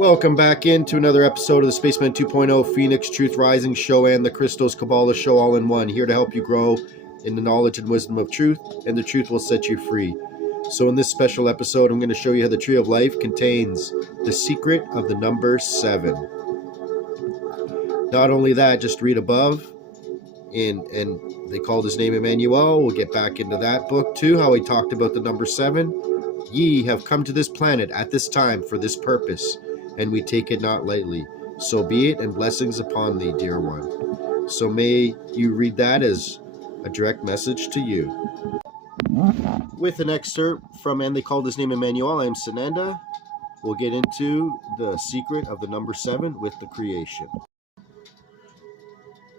Welcome back into another episode of the Spaceman 2.0 Phoenix Truth Rising Show and the CHRISTOS Kabbalah Show all in one, here to help you grow in the knowledge and wisdom of truth, and the truth will set you free. So in this special episode, I'm going to show you how the Tree of Life contains the secret of the number 7. Not only that, just read above, and they called his name Emmanuel. We'll get back into that book too, how he talked about the number 7. Ye have come to this planet at this time for this purpose, and we take it not lightly. So be it, and blessings upon thee, dear one. So may you read that as a direct message to you. With an excerpt from And They Called His Name Emmanuel, I am Sananda. We'll get into the secret of the number 7 with the creation.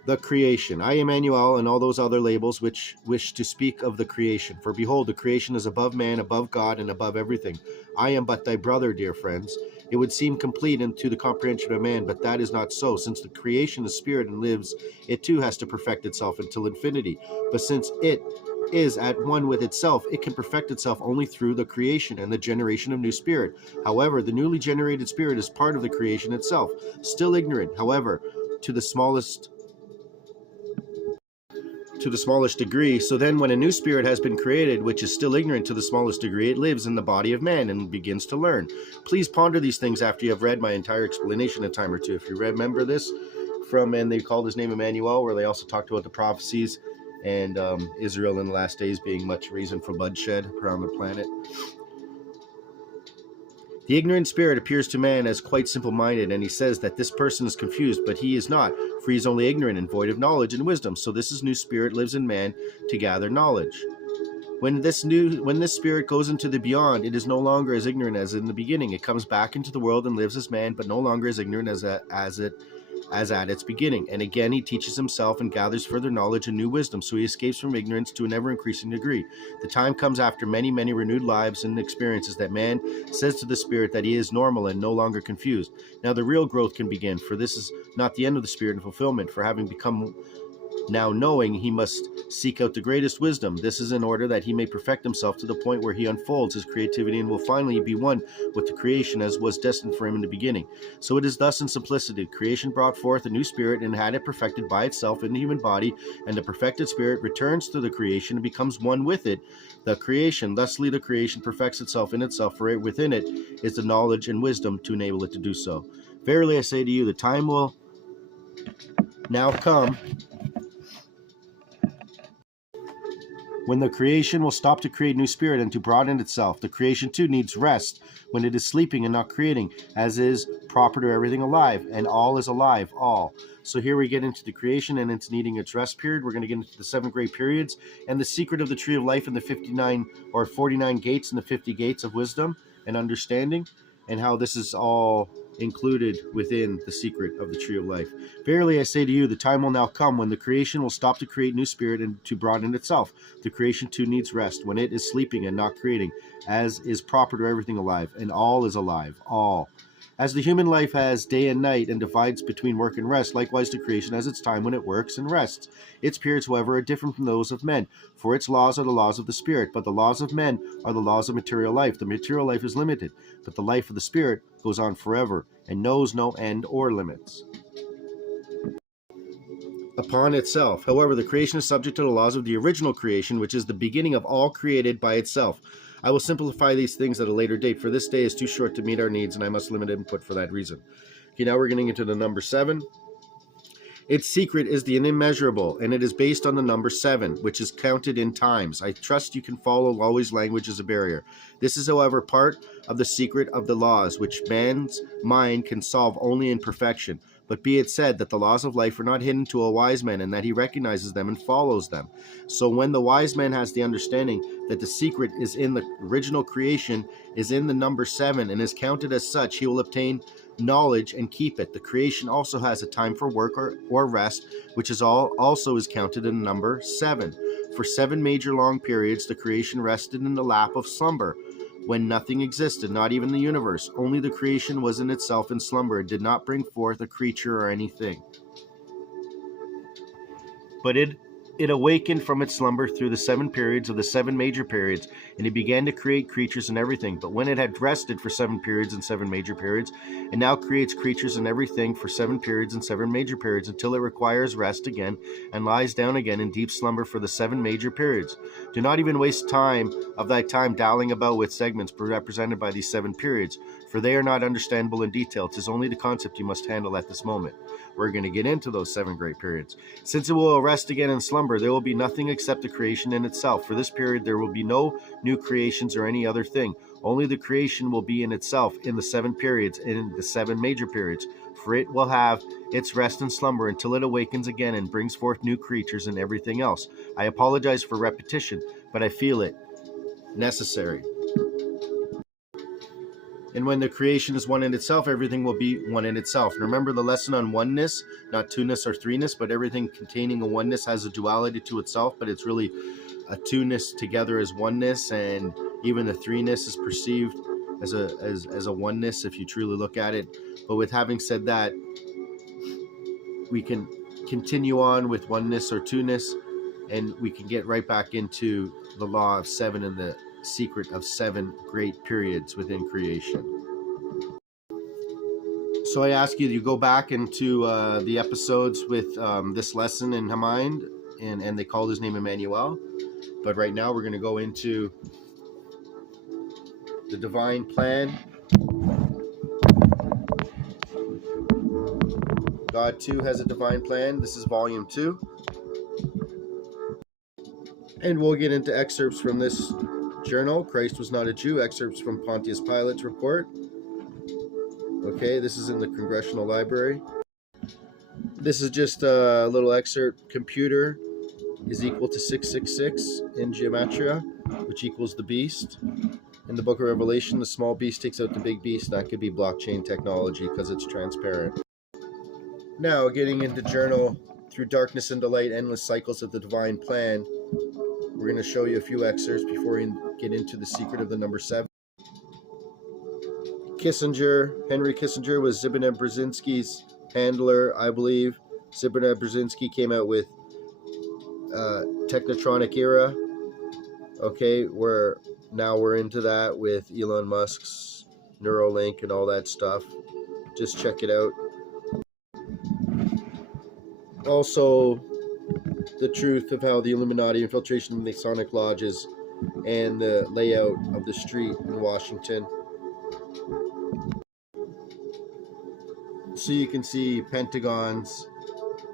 The creation. I, Emmanuel, and all those other labels which wish to speak of the creation. For behold, the creation is above man, above God, and above everything. I am but thy brother, dear friends. It would seem complete to the comprehension of man, but that is not so. Since the creation is spirit and lives, it too has to perfect itself until infinity. But since it is at one with itself, it can perfect itself only through the creation and the generation of new spirit. However, the newly generated spirit is part of the creation itself, still ignorant, however, to the smallest degree. So then when a new spirit has been created, which is still ignorant to the smallest degree, it lives in the body of man and begins to learn. Please ponder these things after you have read my entire explanation a time or two. If you remember this from And They Called His Name Emmanuel, where they also talked about the prophecies and Israel in the last days being much reason for bloodshed around the planet. The ignorant spirit appears to man as quite simple-minded, and he says that this person is confused, but he is not, for he is only ignorant and void of knowledge and wisdom. So this new spirit lives in man to gather knowledge. When this spirit goes into the beyond, it is no longer as ignorant as in the beginning. It comes back into the world and lives as man, but no longer as ignorant as at its beginning. And again he teaches himself and gathers further knowledge and new wisdom, so he escapes from ignorance to an ever-increasing degree. The time comes after many renewed lives and experiences that man says to the spirit that he is normal and no longer confused. Now the real growth can begin, for this is not the end of the spirit and fulfillment. For having become now knowing, he must seek out the greatest wisdom. This is in order that he may perfect himself to the point where he unfolds his creativity and will finally be one with the creation as was destined for him in the beginning. So it is thus in simplicity. Creation brought forth a new spirit and had it perfected by itself in the human body, and the perfected spirit returns to the creation and becomes one with it, the creation. Thusly the creation perfects itself in itself, for within it is the knowledge and wisdom to enable it to do so. Verily I say to you, the time will now come when the creation will stop to create new spirit and to broaden itself. The creation too needs rest when it is sleeping and not creating, as is proper to everything alive, and all is alive, all. So here we get into the creation and it's needing its rest period. We're going to get into the 7 great periods and the secret of the Tree of Life and the 59 or 49 gates and the 50 gates of wisdom and understanding, and how this is all included within the secret of the Tree of Life. Verily I say to you, the time will now come when the creation will stop to create new spirit and to broaden itself. The creation too needs rest when it is sleeping and not creating, as is proper to everything alive, and all is alive, all. As the human life has day and night and divides between work and rest, likewise the creation has its time when it works and rests. Its periods, however, are different from those of men, for its laws are the laws of the spirit, but the laws of men are the laws of material life. The material life is limited, but the life of the spirit goes on forever and knows no end or limits upon itself. However, the creation is subject to the laws of the original creation, which is the beginning of all created by itself. I will simplify these things at a later date, for this day is too short to meet our needs, and I must limit input for that reason. Okay, now we're getting into the number 7. Its secret is the immeasurable, and it is based on the number 7, which is counted in times. I trust you can follow always language as a barrier. This is, however, part of the secret of the laws, which man's mind can solve only in perfection. But be it said that the laws of life are not hidden to a wise man, and that he recognizes them and follows them. So when the wise man has the understanding that the secret is in the original creation, is in the number 7, and is counted as such, he will obtain knowledge and keep it. The creation also has a time for work or rest, which is also is counted in the number 7. For 7 major long periods, the creation rested in the lap of slumber, when nothing existed, not even the universe. Only the creation was in itself in slumber. It did not bring forth a creature or anything. But it It awakened from its slumber through the 7 periods of the 7 major periods, and it began to create creatures and everything. But when it had rested for 7 periods and 7 major periods, it now creates creatures and everything for 7 periods and 7 major periods until it requires rest again and lies down again in deep slumber for the 7 major periods. Do not even waste time of thy time dallying about with segments represented by these 7 periods, for they are not understandable in detail. 'Tis only the concept you must handle at this moment. We're going to get into those 7 great periods. Since it will rest again in slumber, there will be nothing except the creation in itself. For this period, there will be no new creations or any other thing. Only the creation will be in itself in the 7 periods, in the 7 major periods. For it will have its rest and slumber until it awakens again and brings forth new creatures and everything else. I apologize for repetition, but I feel it necessary. And when the creation is one in itself, everything will be one in itself. And remember the lesson on oneness, not two-ness or three-ness, but everything containing a oneness has a duality to itself, but it's really a two-ness together as oneness, and even the three-ness is perceived as a oneness if you truly look at it. But with having said that, we can continue on with oneness or two-ness, and we can get right back into the law of 7 and the secret of 7 great periods within creation. So I ask you to go back into the episodes with this lesson in mind, and they called his name Emmanuel. But right now we're going to go into the divine plan. God too has a divine plan. This is volume 2. And we'll get into excerpts from this journal, Christ Was Not a Jew, excerpts from Pontius Pilate's report. Okay, this is in the Congressional Library. This is just a little excerpt. Computer is equal to 666 in gematria, which equals the beast. In the book of Revelation, the small beast takes out the big beast. That could be blockchain technology because it's transparent. Now, getting into journal, Through Darkness into Light, Endless Cycles of the Divine Plan. We're going to show you a few excerpts before we get into the secret of the number 7. Henry Kissinger was Zbigniew Brzezinski's handler, I believe. Zbigniew Brzezinski came out with Technotronic Era. Okay, now we're into that with Elon Musk's Neuralink and all that stuff. Just check it out. Also, the truth of how the Illuminati infiltration of Masonic lodges and the layout of the street in Washington. So you can see pentagons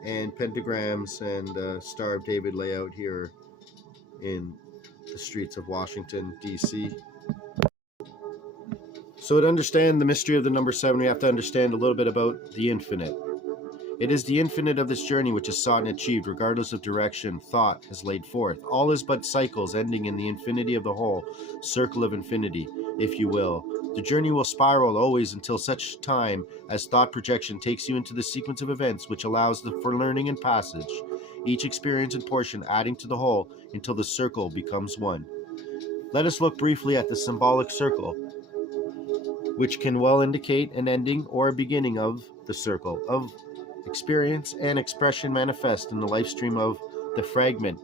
and pentagrams and Star of David layout here in the streets of Washington, D.C. So to understand the mystery of the number 7, we have to understand a little bit about the infinite. It is the infinite of this journey which is sought and achieved, regardless of direction thought has laid forth. All is but cycles, ending in the infinity of the whole, circle of infinity, if you will. The journey will spiral always until such time as thought projection takes you into the sequence of events which allows for learning and passage, each experience and portion adding to the whole until the circle becomes one. Let us look briefly at the symbolic circle, which can well indicate an ending or a beginning of the circle of experience and expression manifest in the life stream of the fragment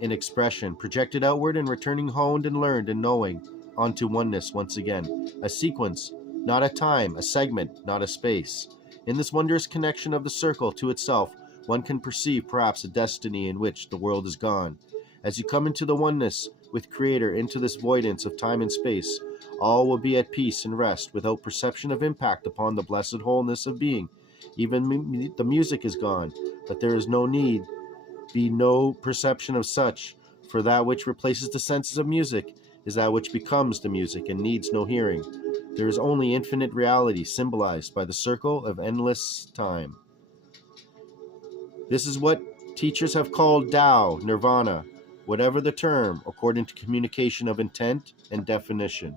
in expression, projected outward and returning honed and learned and knowing onto oneness once again. A sequence, not a time, a segment, not a space. In this wondrous connection of the circle to itself, one can perceive perhaps a destiny in which the world is gone. As you come into the oneness with Creator, into this voidance of time and space, all will be at peace and rest, without perception of impact upon the blessed wholeness of being. Even the music is gone, but there is no need, be no perception of such, for that which replaces the senses of music is that which becomes the music and needs no hearing. There is only infinite reality symbolized by the circle of endless time. This is what teachers have called Tao, Nirvana, whatever the term, according to communication of intent and definition.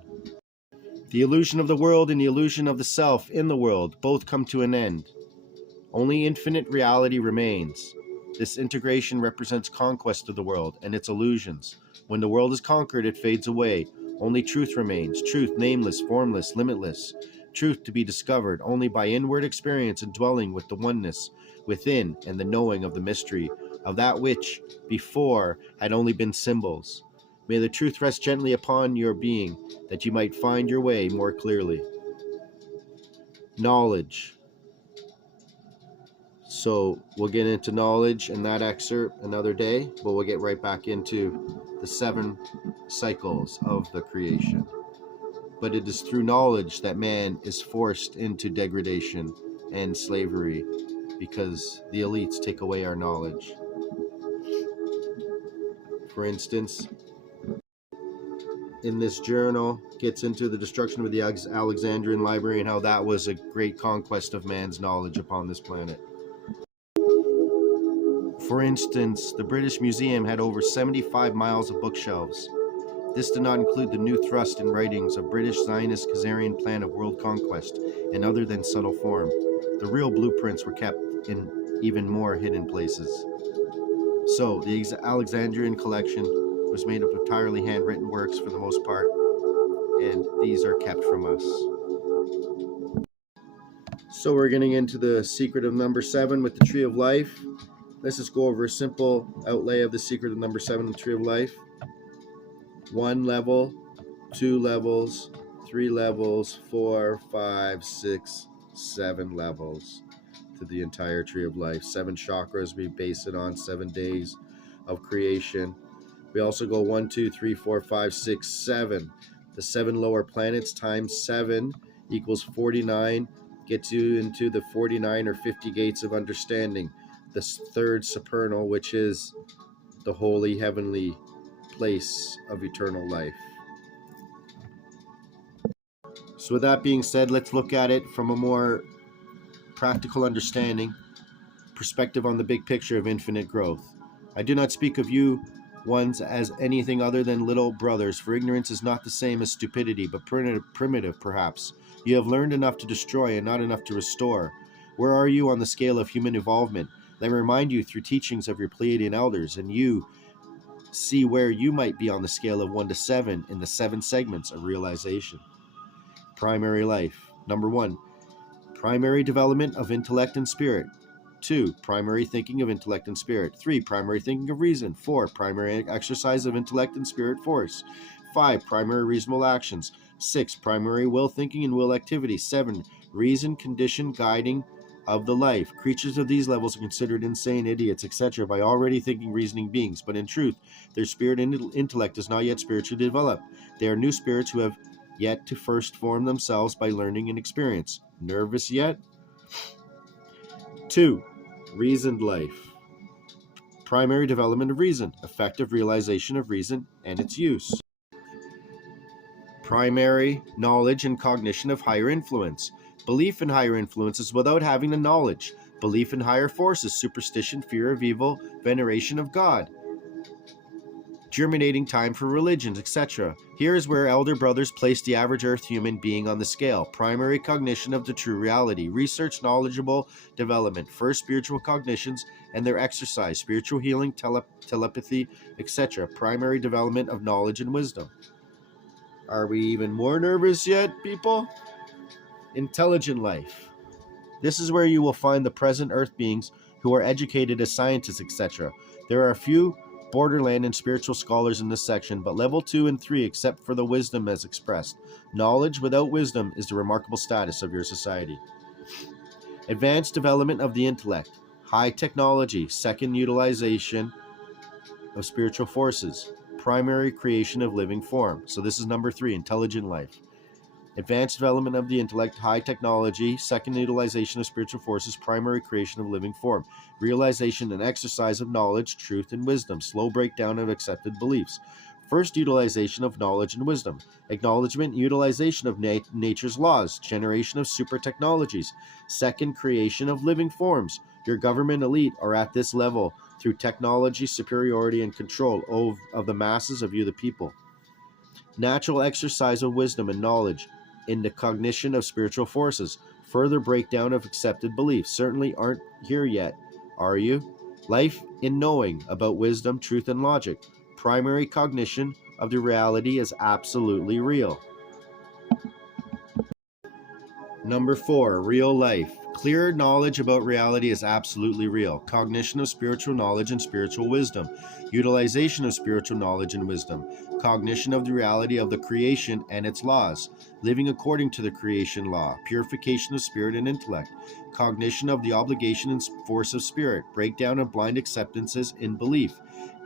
The illusion of the world and the illusion of the self in the world both come to an end. Only infinite reality remains. This integration represents conquest of the world and its illusions. When the world is conquered, it fades away. Only truth remains, truth nameless, formless, limitless, truth to be discovered only by inward experience and dwelling with the oneness within and the knowing of the mystery of that which before had only been symbols. May the truth rest gently upon your being, that you might find your way more clearly. Knowledge. So we'll get into knowledge in that excerpt another day, but we'll get right back into the 7 cycles of the creation. But it is through knowledge that man is forced into degradation and slavery, because the elites take away our knowledge. For instance, in this journal, gets into the destruction of the Alexandrian library and how that was a great conquest of man's knowledge upon this planet. For instance, the British Museum had over 75 miles of bookshelves. This did not include the new thrust in writings of British Zionist Khazarian plan of world conquest in other than subtle form. The real blueprints were kept in even more hidden places. So, the Alexandrian collection was made of entirely handwritten works for the most part, and these are kept from us. So we're getting into the secret of number 7 with the Tree of Life. Let's just go over a simple outlay of the secret of number 7 in the Tree of Life. 1 level, 2 levels, 3 levels, 4, 5, 6, 7 levels to the entire Tree of Life. 7 chakras, we base it on 7 days of creation. We also go 1, 2, 3, 4, 5, 6, 7. The 7 lower planets times 7 equals 49. Gets you into the 49 or 50 gates of understanding. The 3rd supernal, which is the holy heavenly place of eternal life. So with that being said, let's look at it from a more practical understanding, perspective on the big picture of infinite growth. I do not speak of you ones as anything other than little brothers, for ignorance is not the same as stupidity, but primitive perhaps. You have learned enough to destroy and not enough to restore. Where are you on the scale of human evolvement? Let me remind you through teachings of your Pleiadian elders, and you see where you might be on the scale of 1 to 7 in the 7 segments of realization. Primary life. Number 1, primary development of intellect and spirit. 2, primary thinking of intellect and spirit. 3, primary thinking of reason. 4, primary exercise of intellect and spirit force. 5, primary reasonable actions. 6, primary will thinking and will activity. 7, reason, condition, guiding of the life. Creatures of these levels are considered insane, idiots, etc. by already thinking, reasoning beings, but in truth, their spirit and intellect is not yet spiritually developed. They are new spirits who have yet to first form themselves by learning and experience. Nervous yet? 2, reasoned life. Primary development of reason, effective realization of reason and its use. Primary knowledge and cognition of higher influence. Belief in higher influences without having the knowledge. Belief in higher forces, superstition, fear of evil, veneration of God. Germinating time for religions, etc. Here is where elder brothers place the average earth human being on the scale. Primary cognition of the true reality. Research, knowledgeable development. First, spiritual cognitions and their exercise. Spiritual healing, telepathy, etc. Primary development of knowledge and wisdom. Are we even more nervous yet, people? Intelligent life. This is where you will find the present earth beings who are educated as scientists, etc. There are a few borderland and spiritual scholars in this section, but level 2 and 3 except for the wisdom as expressed. Knowledge without wisdom is the remarkable status of your society. Advanced development of the intellect. High technology. Second utilization of spiritual forces. Primary creation of living form. So this is number 3, intelligent life. Advanced development of the intellect, high technology, second utilization of spiritual forces, primary creation of living form, realization and exercise of knowledge, truth, and wisdom, slow breakdown of accepted beliefs. First, utilization of knowledge and wisdom, acknowledgement and utilization of nature's laws, generation of super technologies. Second, creation of living forms. Your government elite are at this level through technology, superiority, and control of the masses of you, the people. Natural exercise of wisdom and knowledge in the cognition of spiritual forces. Further breakdown of accepted beliefs. Certainly aren't here yet, are you? Life in knowing about wisdom, truth, and logic. Primary cognition of the reality is absolutely real. Number 4, real life. Clear knowledge about reality is absolutely real. Cognition of spiritual knowledge and spiritual wisdom. Utilization of spiritual knowledge and wisdom. Cognition of the reality of the creation and its laws. Living according to the creation law. Purification of spirit and intellect. Cognition of the obligation and force of spirit. Breakdown of blind acceptances in belief.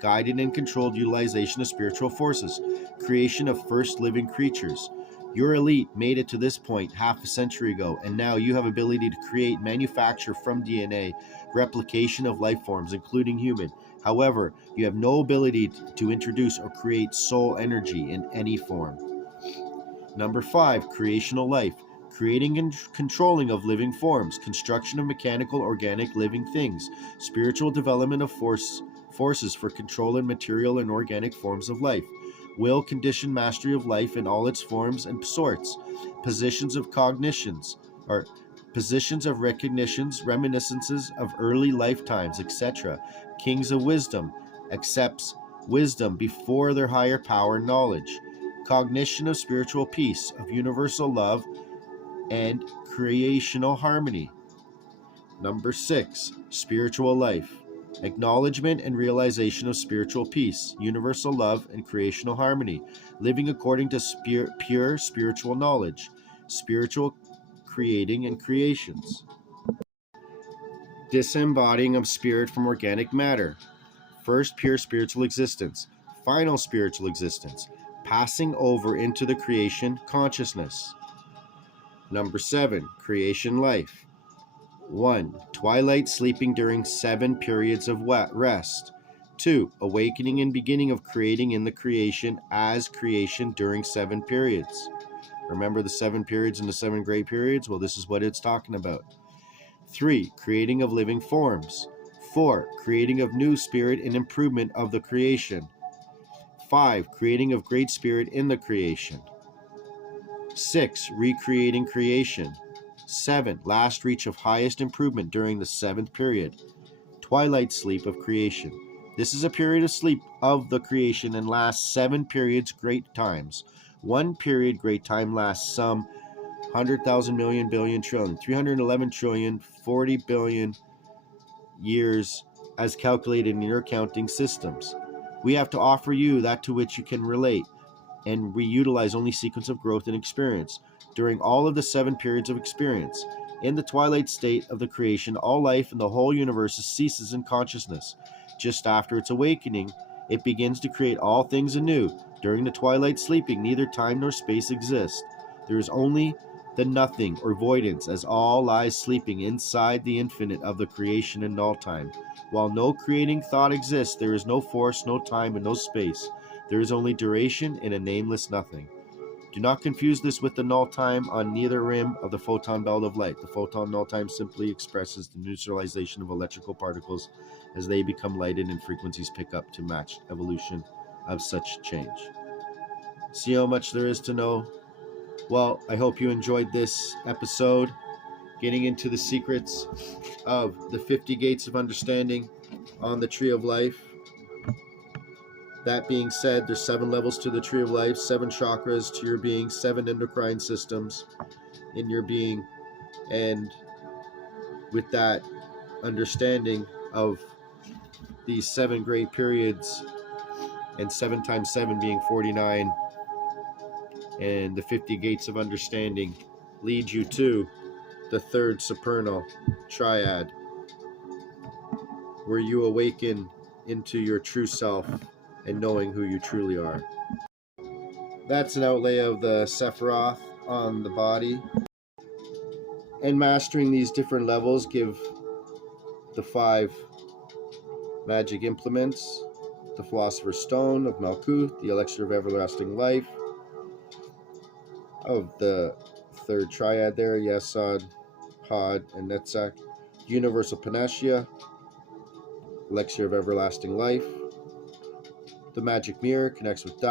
Guided and controlled utilization of spiritual forces. Creation of first living creatures. Your elite made it to this point half a century ago, and now you have ability to create, manufacture from DNA, replication of life forms, including human. However, you have no ability to introduce or create soul energy in any form. Number 5, creational life. Creating and controlling of living forms, construction of mechanical, organic, living things, spiritual development of forces for control in material and organic forms of life. Will, condition, mastery of life in all its forms and sorts, positions of cognitions, or positions of recognitions, reminiscences of early lifetimes, etc. Kings of wisdom, accepts wisdom before their higher power knowledge. Cognition of spiritual peace, of universal love, and creational harmony. Number 6, spiritual life. Acknowledgement and realization of spiritual peace, universal love, and creational harmony. Living according to pure spiritual knowledge. Spiritual creating and creations. Disembodying of spirit from organic matter. First pure spiritual existence. Final spiritual existence. Passing over into the creation consciousness. Number 7, creation life. 1. Twilight sleeping during 7 periods of rest. 2. Awakening and beginning of creating in the creation as creation during 7 periods. Remember the 7 periods and the 7 great periods? Well, this is what it's talking about. 3. Creating of living forms. 4. Creating of new spirit and improvement of the creation. 5. Creating of great spirit in the creation. 6. Recreating creation. 7. Last reach of highest improvement during the 7th period. Twilight sleep of creation. This is a period of sleep of the creation and lasts 7 periods great times. 1 period great time lasts some 100,000 million billion trillion, 311 trillion, 40 billion years as calculated in your counting systems. We have to offer you that to which you can relate, and we utilize only sequence of growth and experience. During all of the 7 periods of experience, in the twilight state of the creation, all life in the whole universe ceases in consciousness. Just after its awakening, it begins to create all things anew. During the twilight sleeping, neither time nor space exist. There is only the nothing or voidance, as all lies sleeping inside the infinite of the creation and null time. While no creating thought exists, there is no force, no time, and no space. There is only duration and a nameless nothing. Do not confuse this with the null time on neither rim of the photon belt of light. The photon null time simply expresses the neutralization of electrical particles as they become lighted and frequencies pick up to match evolution of such change. See how much there is to know? Well, I hope you enjoyed this episode, getting into the secrets of the 50 gates of understanding on the Tree of Life. That being said, there's 7 levels to the Tree of Life, 7 chakras to your being, 7 endocrine systems in your being. And with that understanding of these 7 great periods, and 7 times 7 being 49, and the 50 gates of understanding lead you to the 3rd supernal triad, where you awaken into your true self and knowing who you truly are. That's an outlay of the Sephiroth on the body. And mastering these different levels give the 5 magic implements: the Philosopher's Stone of Malkuth, the Elixir of Everlasting Life, of the 3rd triad there, Yesod, Had, and Netzach, Universal Panacea, Elixir of Everlasting Life. The Magic Mirror connects with